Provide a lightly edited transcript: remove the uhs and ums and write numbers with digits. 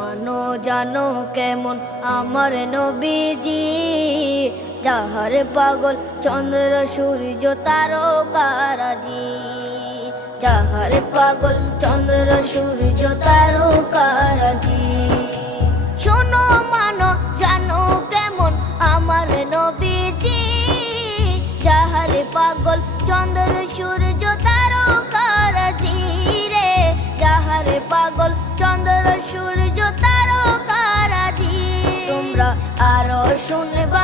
মানো জানো কেমন আমার নবীজি, যাহার পাগল চন্দ্র সূর্য তারকারাজি, যাহার পাগল চন্দ্র সূর্য তারকারাজি। শোনো মানো জানো কেমন আমার নবীজি, যাহার পাগল চন্দ্র সূর্য তারকারাজি রে, যাহার পাগল চন্দ্র সূর্য তারকারাজি। তোমরা আরো শুনবা